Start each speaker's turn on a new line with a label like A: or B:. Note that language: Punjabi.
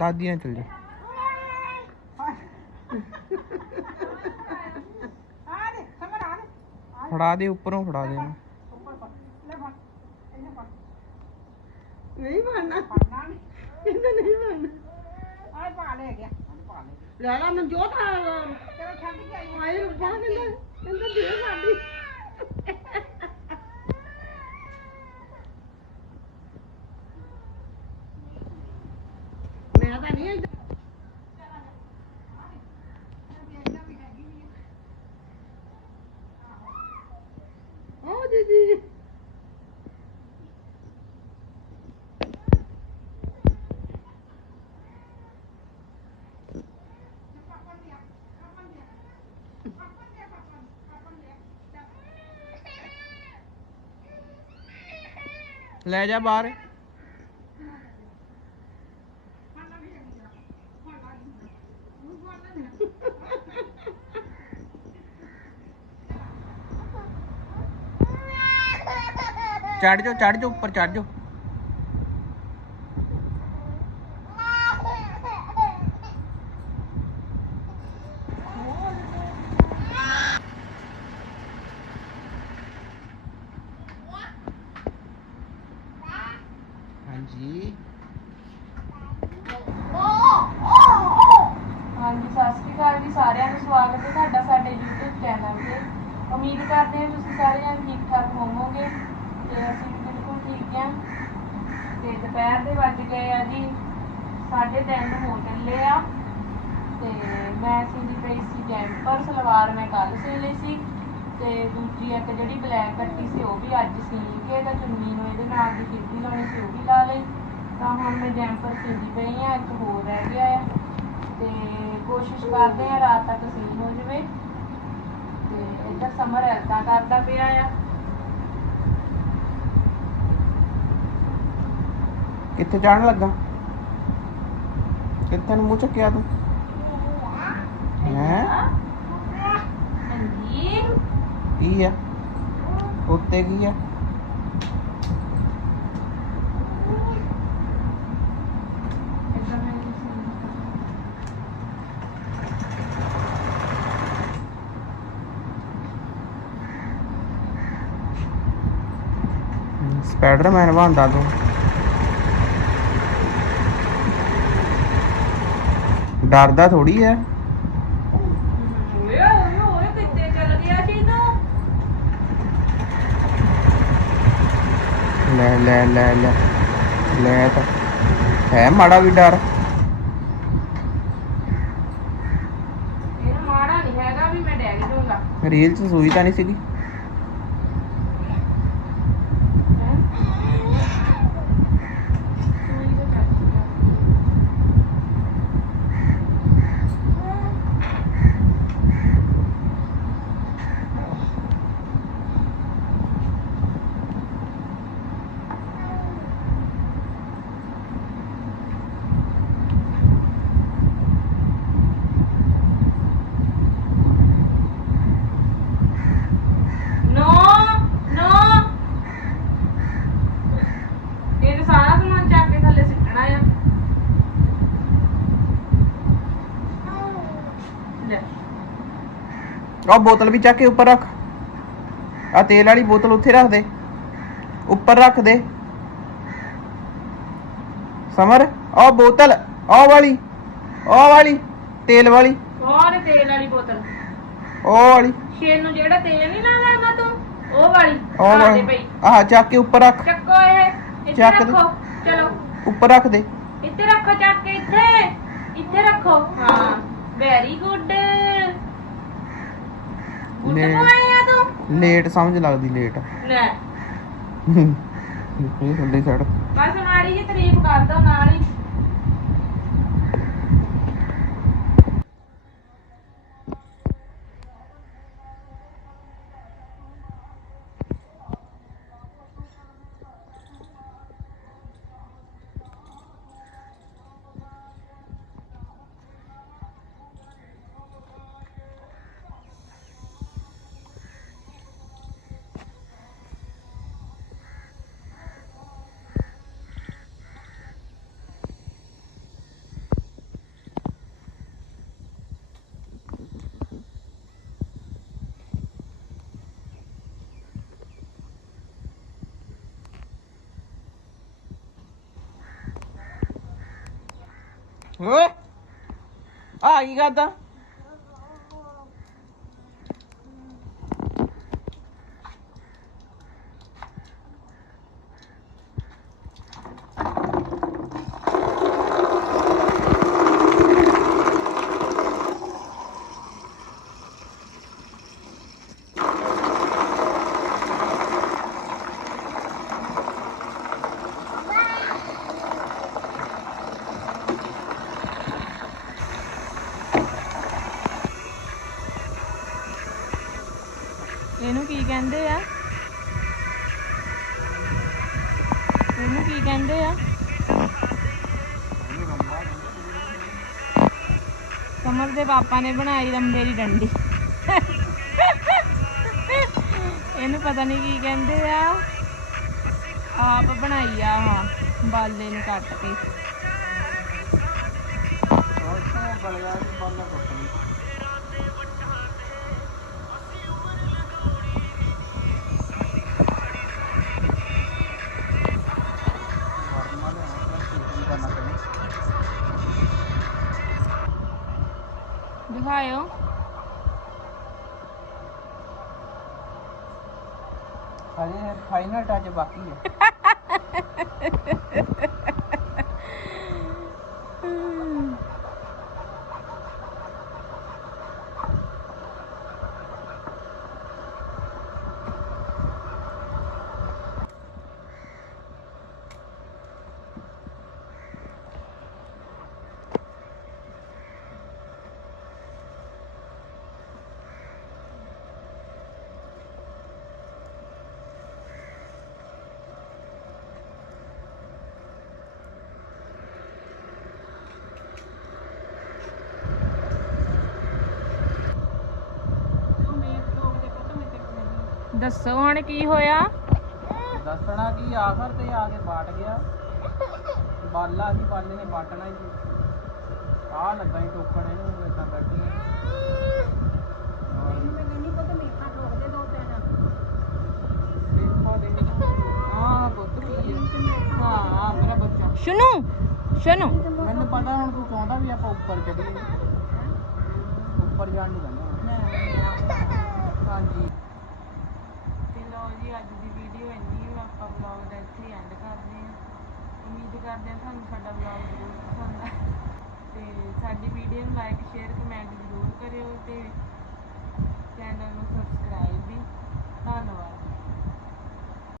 A: ਦਾਦੀ ਨਾਲ ਚੱਲ ਜਾ। ਫੜਾ ਦੇ, ਉੱਪਰੋਂ ਫੜਾ ਦੇ ਇਹਨੂੰ।
B: ਨਹੀਂ ਬਣਨਾ
C: ਫੜਨਾ ਨਹੀਂ
B: ਬਣਨਾ
C: ਆਹ ਪਾ ਲੈ ਗਿਆ ਲੈ
B: ਲਾ ਮਨਜੋਤ। ਆ
C: ਚਲੋ ਛੱਡ ਆਈ
B: ਆਏ ਰੁਪਾ ਕਹਿੰਦਾ ਕਹਿੰਦਾ ਦੇ ਸਾਡੀ। ਮੈਂ ਤਾਂ ਨਹੀਂ ਏਦਾਂ- ਓ ਦੀਦੀ
A: ਲੈ ਜਾ ਬਾਹਰ। ਚੜ ਜਾ ਚੜ ਜਾ ਉੱਪਰ ਚੜ ਜਾ ਹਾਂਜੀ।
D: ਹਾਂਜੀ, ਸਤਿ ਸ਼੍ਰੀ ਅਕਾਲ ਜੀ, ਸਾਰਿਆਂ ਨੂੰ ਸਵਾਗਤ ਹੈ ਤੁਹਾਡਾ ਸਾਡੇ YouTube ਚੈਨਲ ਤੇ। ਉਮੀਦ ਕਰਦੇ ਹਾਂ ਤੁਸੀਂ ਸਾਰੇ ਜਣ ਠੀਕ ਠਾਕ ਹੋਵੋਗੇ। ਤੇ ਅਸੀਂ ਵੀ ਬਿਲਕੁਲ ਠੀਕ ਹਾਂ। ਤੇ ਦੁਪਹਿਰ ਦੇ ਵੱਜ ਗਏ ਆ ਜੀ। 3:30 ਹੋ ਚੱਲੇ ਆ। ਤੇ ਮੈਂ ਸੀਂਦੀ ਪਈ ਸੀ ਜੈਂਪਰ ਸਲਵਾਰ ਮੈਂ ਕੱਲ ਸੀ ਲਈ ਸੀ। ਤੇ ਦੂਜੀ ਇੱਕ ਜਿਹੜੀ ਬਲੈਕ ਕੱਟੀ ਸੀ ਉਹ ਵੀ ਅੱਜ ਸੀ ਕੇ ਤਾਂ ਚੁੰਨੀ ਨੂੰ ਇਹਦੇ ਨਾਲ ਦੀ ਕਿੱਦੀ ਲਾਉਣੀ ਸੀ ਉਹ ਵੀ ਲਾ ਲਈ। ਤਾਂ ਹੁਣ ਮੈਂ ਜੈਂਪਰ ਸੀਂਦੀ ਪਈ ਆ ਇੱਕ ਹੋਰ ਰਹਿ ਗਿਆ ਆ। ਤੇ ਕੋਸ਼ਿਸ਼ ਕਰਦੇ ਆ ਰਾਤ ਤੱਕ ਸੀ ਹੋ ਜਵੇ। ਤੇ ਇੱਧਰ ਸਮਰ ਏਦਾਂ ਕਰਦਾ ਪਿਆ ਆ।
A: ਕਿੱਥੇ ਜਾਣ ਲੱਗਾ? ਕਿੱਥੇ ਨੂੰ ਮੂੰਹ ਚੱਕਿਆ ਤੂੰ? ਹੈਂ? ਕੀ ਆ? ਉੱਤੇ ਕੀ ਆ?
D: ਇੱਧਰ ਮੈਂ
A: ਸਪਾਈਡਰਮੈਨ ਬਣਦਾ ਤੂੰ ਡਰਦਾ ਥੋੜੀ ਐ ਲੈ ਲੈ ਲੈ ਲੈ ਲੈ ਤਾਂ। ਹੈ ਮਾੜਾ ਵੀ ਡਰ।
D: ਇਹ ਮਾੜਾ ਨਹੀਂ ਹੈਗਾ ਵੀ ਮੈਂ ਡੈਗ ਦੂੰਗਾ
A: ਰੀਲ ਚ ਸੂਈ ਤਾਂ ਨਹੀਂ ਸੀਗੀ
D: ਨੋ ਨੋ ਇਹ ਤਾਂ ਸਾਰਾ ਸਮਾਨ ਚੱਕ ਕੇ ਥੱਲੇ ਸਿੱਟਣਾ ਆ ਲੈ
A: ਉਹ ਬੋਤਲ ਵੀ ਚੱਕ ਕੇ ਉੱਪਰ ਰੱਖ। ਆ ਤੇਲ ਵਾਲੀ ਬੋਤਲ ਉੱਥੇ ਰੱਖ ਦੇ। ਉੱਪਰ ਰੱਖ ਦੇ। ਸਮਰ ਉਹ ਬੋਤਲ ਉਹ ਵਾਲੀ ਉਹ ਵਾਲੀ ਤੇਲ ਵਾਲੀ।
D: ਹੋਰ ਤੇਲ ਵਾਲੀ ਬੋਤਲ।
A: ਉਹ ਵਾਲੀ।
D: ਸ਼ੇਰ ਨੂੰ ਜਿਹੜਾ ਤੇਲ ਨਹੀਂ ਨਾ ਲੱਗਦਾ ਤੂੰ ਉਹ ਵਾਲੀ।
A: ਉਹ
D: ਆ ਦੇ
A: ਵਾਲੀ।
D: ਪਈ
A: ਆਹ ਚੱਕ ਕੇ ਉੱਪਰ ਰੱਖ।
D: ਚੱਕੋ ਇਹ ਇੱਥੇ
A: ਚੱਕ ਦੇ।
D: ਰੱਖੋ। ਚਲੋ।
A: ਉੱਪਰ ਰੱਖ ਦੇ।
D: ਇੱਥੇ ਰੱਖੋ ਚੱਕ ਕੇ ਇੱਥੇ। ਇੱਥੇ ਰੱਖੋ। ਹਾਂ ਵੈਰੀ ਗੁੱਡ ਆਇਆ ਤੂੰ?
A: ਲੇਟ ਸਮਝ ਲੱਗਦੀ ਲੇਟ।
D: ਲੈ।
A: ਇਹ ਥੱਲੇ ਛੱਡ
D: ਬਸ ਮਾੜੀ ਜੀ ਤਾਰੀਫ ਕਰ ਦੋ ਨਾਲ
E: ਓਏ ਆ ਕੀ ਕਰਦਾ
D: ਇਹਨੂੰ ਕੀ ਕਹਿੰਦੇ ਆ? ਇਹਨੂੰ ਕੀ ਕਹਿੰਦੇ ਆ? ਕਮਲ ਦੇ ਪਾਪਾ ਨੇ ਬਣਾਈ ਰੰਬੇ ਦੀ ਡੰਡੀ। ਇਹਨੂੰ ਪਤਾ ਨਹੀਂ ਕੀ ਕਹਿੰਦੇ ਆ। ਆਪ ਬਣਾਈ ਆ ਹਾਂ ਬਾਲੇ ਨੂੰ ਕੱਟ ਕੇ। ਦਿਖਾਇਓ
E: ਹਜੇ ਫਾਈਨਲ ਟੱਚ ਬਾਕੀ ਹੈ।
D: ਦੱਸੋ ਹੁਣ ਕੀ ਹੋਇਆ?
E: ਦੱਸਣਾ ਕੀ ਆਖਰ ਤੇ ਆ ਕੇ ਬਾਟ ਗਿਆ। ਬਾਲਾ ਸੀ ਬਾਲੇ ਨੇ ਬਾਟਣਾ ਹੀ ਸੀ ਆ ਲੱਗਾ ਹੀ ਟੋਕਣ ਇਹਨੂੰ ਇਦਾਂ ਬੈਠੀ ਹਾਂ ਪੁੱਤ ਕੀ ਹੈ? ਹਾਂ ਮੇਰਾ ਬੱਚਾ।
D: ਸ਼ੁਨੂ ਸ਼ੁਨੂ।
E: ਮੈਨੂੰ ਪਤਾ ਹੁਣ ਤੂੰ ਚਾਹੁੰਦਾ ਵੀ ਆਪਾਂ ਉੱਪਰ ਚੱਲੀਏ ਉੱਪਰ ਜਾਣ ਨੂੰ ਕਹਿੰਦਾ। ਹਾਂਜੀ।
D: ਵੀ ਅੱਜ ਦੀ ਵੀਡੀਓ ਇੰਨੀ ਵਾ ਆਪਾਂ ਵਲੌਗ ਦਾ ਇੱਥੇ ਹੀ ਐਂਡ ਕਰਦੇ ਹਾਂ। ਉਮੀਦ ਕਰਦੇ ਹਾਂ ਤੁਹਾਨੂੰ ਸਾਡਾ ਵਲੌਗ ਜ਼ਰੂਰ ਪਸੰਦ ਆਇਆ। ਤੇ ਸਾਡੀ ਵੀਡੀਓ ਨੂੰ ਲਾਈਕ ਸ਼ੇਅਰ ਕਮੈਂਟ ਜ਼ਰੂਰ ਕਰਿਓ ਤੇ ਚੈਨਲ ਨੂੰ ਸਬਸਕ੍ਰਾਈਬ ਵੀ। ਧੰਨਵਾਦ।